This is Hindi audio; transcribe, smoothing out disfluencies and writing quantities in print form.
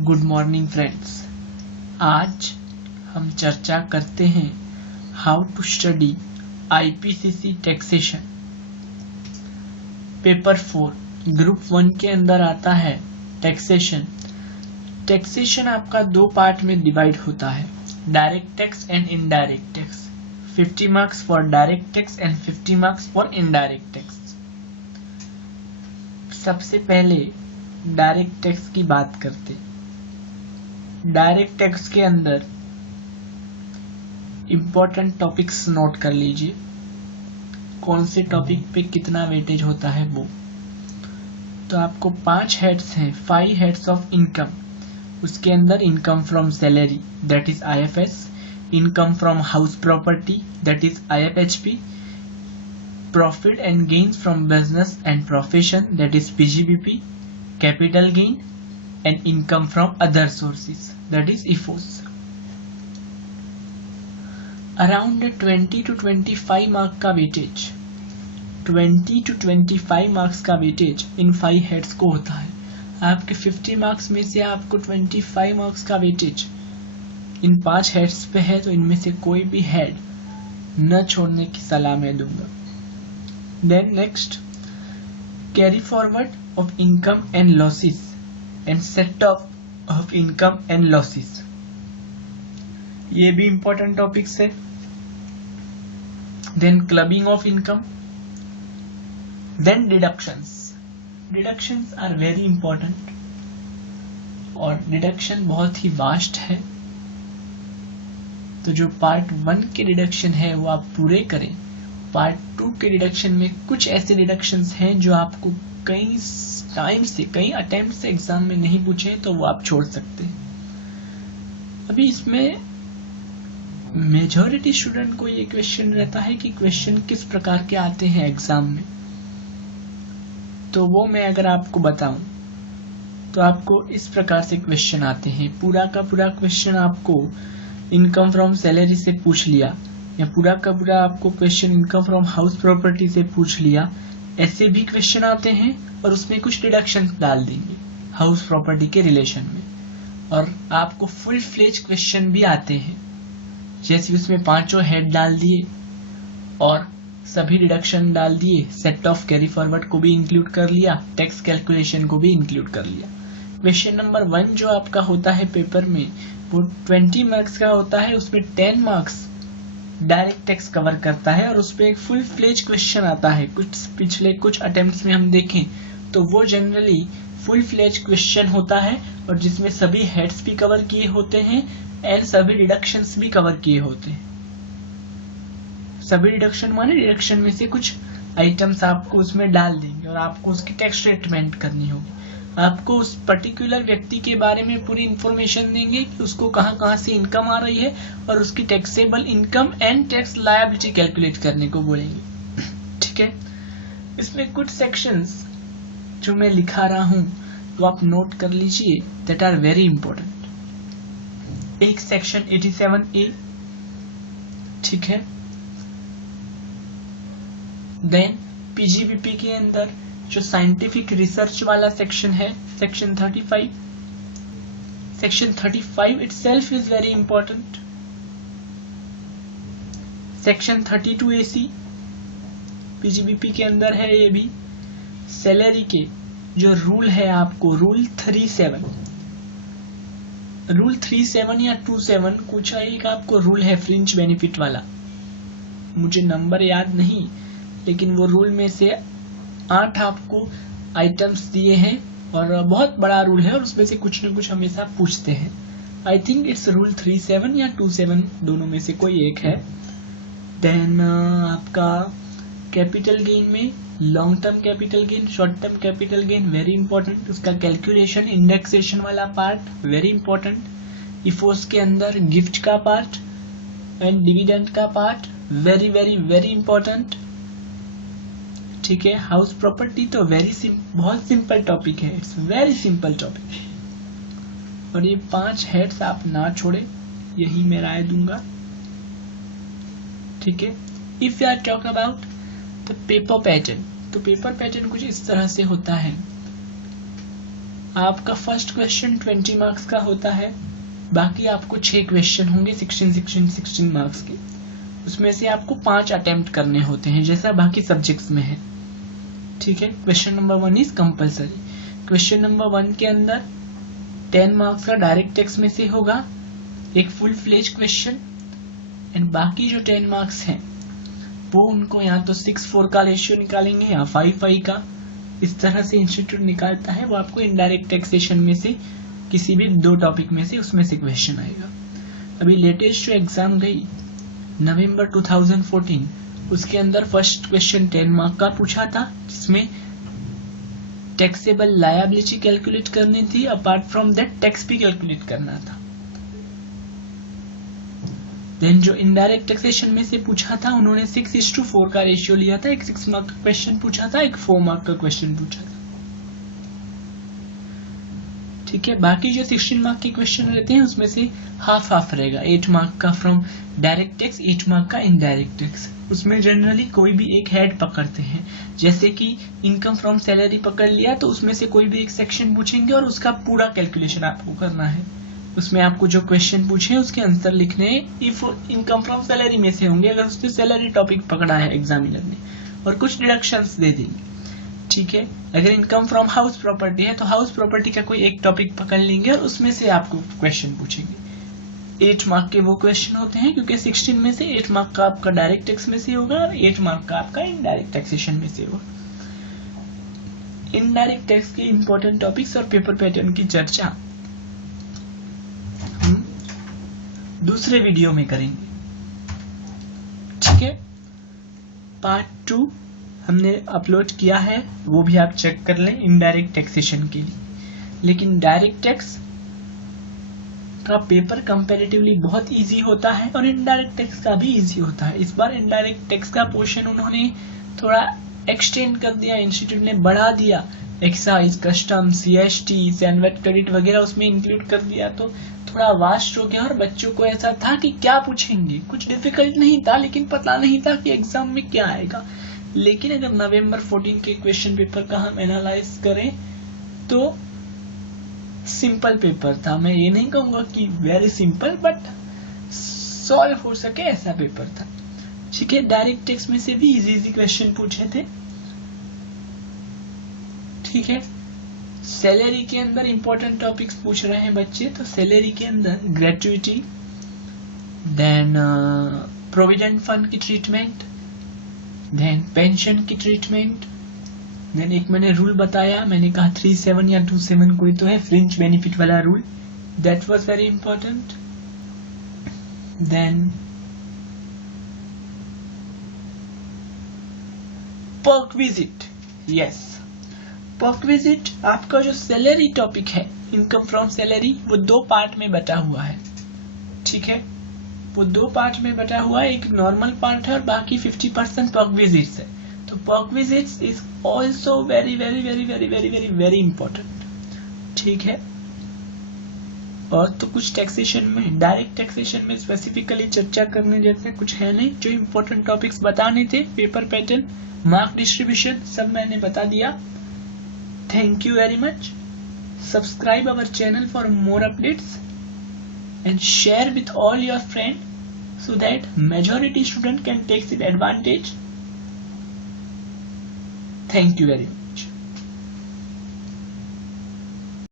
Good morning friends. आज हम चर्चा करते हैं how to study IPCC taxation. Paper 4 group 1 के अंदर आता है टैक्सेशन। टैक्सेशन आपका दो पार्ट में डिवाइड होता है, direct tax and indirect tax. 50 marks for direct tax and 50 marks for indirect tax. सबसे पहले डायरेक्ट टैक्स की बात करते। डायरेक्ट टैक्स के अंदर इंपॉर्टेंट टॉपिक्स नोट कर लीजिए, कौन से टॉपिक पे कितना वेटेज होता है वो। तो आपको 5 हेड्स हैं, 5 हेड्स ऑफ इनकम। उसके अंदर income from salary that is IFS, income from house property that is IFHP, profit and gains from business and profession that is PGBP, capital gain and income from other sources that is IFOs. Around 20 to 25 mark का वेटेज, 20 to 25 मार्क्स का वेटेज इन 5 हेड्स को होता है। आपके 50 मार्क्स में से आपको 25 मार्क्स का वेटेज इन 5 हेड्स पे है, तो इनमें से कोई भी हेड न छोड़ने की सलाह मैं दूंगा। Then next, carry forward of income and losses and set off of income and losses, ये भी important topics है। then clubbing of income, then deductions are very important और deduction बहुत ही vast है, तो जो पार्ट 1 के डिडक्शन है वो आप पूरे करें। पार्ट 2 के डिडक्शन में कुछ ऐसे डिडक्शंस हैं जो आपको कई टाइम से, कई अटेम्प्ट से एग्जाम में नहीं पूछे, तो वो आप छोड़ सकते हैं। अभी इसमें मेजॉरिटी स्टूडेंट को ये क्वेश्चन रहता है कि क्वेश्चन किस प्रकार के आते हैं एग्जाम में। तो वो मैं अगर आपको बताऊं तो आपको इस प्रकार से क्वेश्चन आते हैं। पूरा का पूरा क्वेश्चन आपको इनकम फ्रॉम सैलरी से पूछ लिया, या पूरा का पूरा आपको question income from house property से पूछ लिया, ऐसे भी क्वेश्चन आते हैं और उसमें कुछ डिडक्शन डाल देंगे हाउस प्रॉपर्टी के रिलेशन में। और आपको फुल फ्लेज क्वेश्चन भी आते हैं, जैसे उसमें 5 हेड डाल दिए और सभी डिडक्शन डाल दिए, सेट ऑफ कैरी फॉरवर्ड को भी इंक्लूड कर लिया, टैक्स कैलकुलेशन को भी इंक्लूड कर लिया। क्वेश्चन नंबर 1 जो आपका होता है पेपर में, वो 20 मार्क्स का होता है। उसमें 10 मार्क्स डायरेक्ट टैक्स कवर करता है और उसपे एक फुल फ्लेज क्वेश्चन आता है। कुछ पिछले कुछ अटेम्प्ट्स में हम देखें तो वो जनरली फुल फ्लेज क्वेश्चन होता है, और जिसमें सभी हेड्स भी कवर किए होते हैं एंड सभी डिडक्शंस भी कवर किए होते हैं। सभी डिडक्शन माने डिडक्शन में से कुछ आइटम्स आपको उसमें डाल देंगे और आपको उसकी टैक्स स्टेटमेंट करनी होगी। आपको उस पर्टिकुलर व्यक्ति के बारे में पूरी इंफॉर्मेशन देंगे कि उसको कहां से इनकम आ रही है, और उसकी taxable income and tax liability calculate करने को बोलेंगे। ठीक है, इसमें कुछ सेक्शंस जो मैं लिखा रहा हूं वो आप नोट कर लीजिए, दैट आर वेरी इंपॉर्टेंट। एक सेक्शन 87A, ठीक है। देन पीजीबीपी के अंदर जो साइंटिफिक रिसर्च वाला सेक्शन है, section 35। Section 35 itself is very important। Section 32AC PGBP के अंदर है। ये भी सैलरी के जो रूल है, आपको रूल 37 या 27 कुछ एक आपको रूल है फ्रिंज बेनिफिट वाला, मुझे नंबर याद नहीं, लेकिन वो रूल में से 8 आपको आइटम्स दिए हैं और बहुत बड़ा रूल है, और उसमें से कुछ न कुछ हमेशा पूछते हैं। आई थिंक इट्स रूल 37 या 27, दोनों में से कोई एक है। देन आपका कैपिटल गेन में long term capital gain, short term capital gain very important, उसका कैलकुलेशन, इंडेक्सेशन वाला पार्ट वेरी इंपॉर्टेंट। इफोस के अंदर गिफ्ट का पार्ट एंड डिविडेंड का part very very very important. ठीक है, हाउस प्रॉपर्टी तो बहुत सिंपल टॉपिक है, इट्स वेरी सिंपल टॉपिक। और ये 5 हेड्स आप ना छोड़े, यही मैं राय दूंगा। ठीक है, if you are talk about the paper pattern, तो पेपर पैटर्न कुछ इस तरह से होता है। आपका फर्स्ट क्वेश्चन 20 मार्क्स का होता है, बाकी आपको 6 क्वेश्चन होंगे 16 मार्क्स के। उसमें से आपको 5 अटेम्प्ट करने होते हैं जैसा बाकी सब्जेक्ट्स में है। ठीक है, question number 1 is compulsory. Question number 1 के अंदर 10 मार्क्स का डायरेक्ट टेक्स्ट में से होगा एक फुल फ्लेज क्वेश्चन, एंड बाकी जो 10 मार्क्स हैं वो उनको या तो 6-4 का रेशियो निकालेंगे या 5-5 का। इस तरह से इंस्टीट्यूट निकालता है, वो आपको इनडायरेक्ट टैक्सेशन में से किसी भी 2 टॉपिक में से उसमें से क्वेश्चन आएगा। अभी लेटेस्ट जो एग्जाम गई नवंबर 2014, उसके अंदर फर्स्ट क्वेश्चन 10 मार्क का पूछा था, जिसमें टैक्सेबल लायबिलिटी कैलकुलेट करनी थी, अपार्ट फ्रॉम दैट टैक्स भी कैलकुलेट करना था। देन जो इनडायरेक्ट टैक्सेशन में से पूछा था उन्होंने 6:4 का रेशियो लिया था। एक 6 मार्क का क्वेश्चन पूछा था, एक 4 मार्क का क्वेश्चन पूछा था। ठीक है, बाकी जो 16 मार्क के क्वेश्चन रहते हैं उसमें से हाफ रहेगा। 8 मार्क का फ्रॉम डायरेक्ट टैक्स, 8 मार्क का इनडायरेक्ट टैक्स। उसमें जनरली कोई भी एक हेड पकड़ते हैं, जैसे कि इनकम फ्रॉम सैलरी पकड़ लिया तो उसमें से कोई भी एक सेक्शन पूछेंगे और उसका पूरा कैलकुलेशन आपको करना है। उसमें आपको जो क्वेश्चन पूछे उसके आंसर लिखने इफ इनकम फ्रॉम सैलरी में से होंगे, अगर उसने सैलरी टॉपिक पकड़ा है एग्जामिनर ने, और कुछ डिडक्शंस दे देंगे। ठीक है, अगर इनकम फ्रॉम हाउस प्रॉपर्टी है तो हाउस प्रॉपर्टी का कोई एक टॉपिक पकड़ लेंगे और उसमें से आपको क्वेश्चन पूछेंगे। 8 मार्क के वो क्वेश्चन होते हैं, क्योंकि 16 में से 8 मार्क का आपका डायरेक्ट टैक्स में से होगा और 8 मार्क का आपका इनडायरेक्ट टैक्सेशन में से होगा। इनडायरेक्ट टैक्स के इंपॉर्टेंट टॉपिक्स और पेपर पैटर्न की चर्चा दूसरे वीडियो में करेंगे। ठीक है, पार्ट 2 हमने अपलोड किया है, वो भी आप चेक कर लें इनडायरेक्ट टैक्सेशन के लिए। लेकिन डायरेक्ट टैक्स का पेपर कंपैरेटिवली बहुत इजी होता है और इनडायरेक्ट टैक्स का भी इजी होता है। इस बार इनडायरेक्ट टैक्स का पोर्शन उन्होंने थोड़ा एक्सटेंड कर दिया, इंस्टीट्यूट ने बढ़ा दिया। Excise, custom, CST, CENVAT credit वगैरह उसमें इंक्लूड कर दिया, तो थोड़ा वास्ट हो गया और बच्चों को ऐसा था कि क्या पूछेंगे। कुछ डिफिकल्ट नहीं था, लेकिन पता नहीं था कि एग्जाम में क्या आएगा। लेकिन अगर नवंबर 14 के क्वेश्चन पेपर का हम एनालाइज करें तो सिंपल पेपर था। मैं ये नहीं कहूंगा कि वेरी सिंपल, बट सॉल्व हो सके ऐसा पेपर था। ठीक है, डायरेक्ट टैक्स में से भी इजी क्वेश्चन पूछे थे। ठीक है, सैलरी के अंदर इंपॉर्टेंट टॉपिक्स पूछ रहे हैं बच्चे, तो सैलरी के अंदर ग्रेट्युटी, देन प्रोविडेंट फंड की ट्रीटमेंट, देन पेंशन की ट्रीटमेंट, देन एक मैंने रूल बताया, मैंने कहा 37 या 27 कोई तो है फ्रिंज बेनिफिट वाला rule, that was very important. Then perquisite, yes perquisite आपका जो सैलरी टॉपिक है, इनकम फ्रॉम सैलरी, वो 2 पार्ट में बटा हुआ है। ठीक है, वो 2 पार्ट में बटा हुआ है, एक नॉर्मल पार्ट है और बाकी 50% पर्क विजिट्स है। तो perquisites is also very very very very very very very important. ठीक है, और तो कुछ टैक्सेशन में, डायरेक्ट टैक्सेशन में स्पेसिफिकली चर्चा करने जैसे कुछ है नहीं। जो इंपॉर्टेंट टॉपिक्स बताने थे, पेपर पैटर्न, मार्क डिस्ट्रीब्यूशन, सब मैंने बता दिया। Thank you very much. Subscribe our channel for more updates and share with all your friends so that majority student can take the advantage. Thank you very much.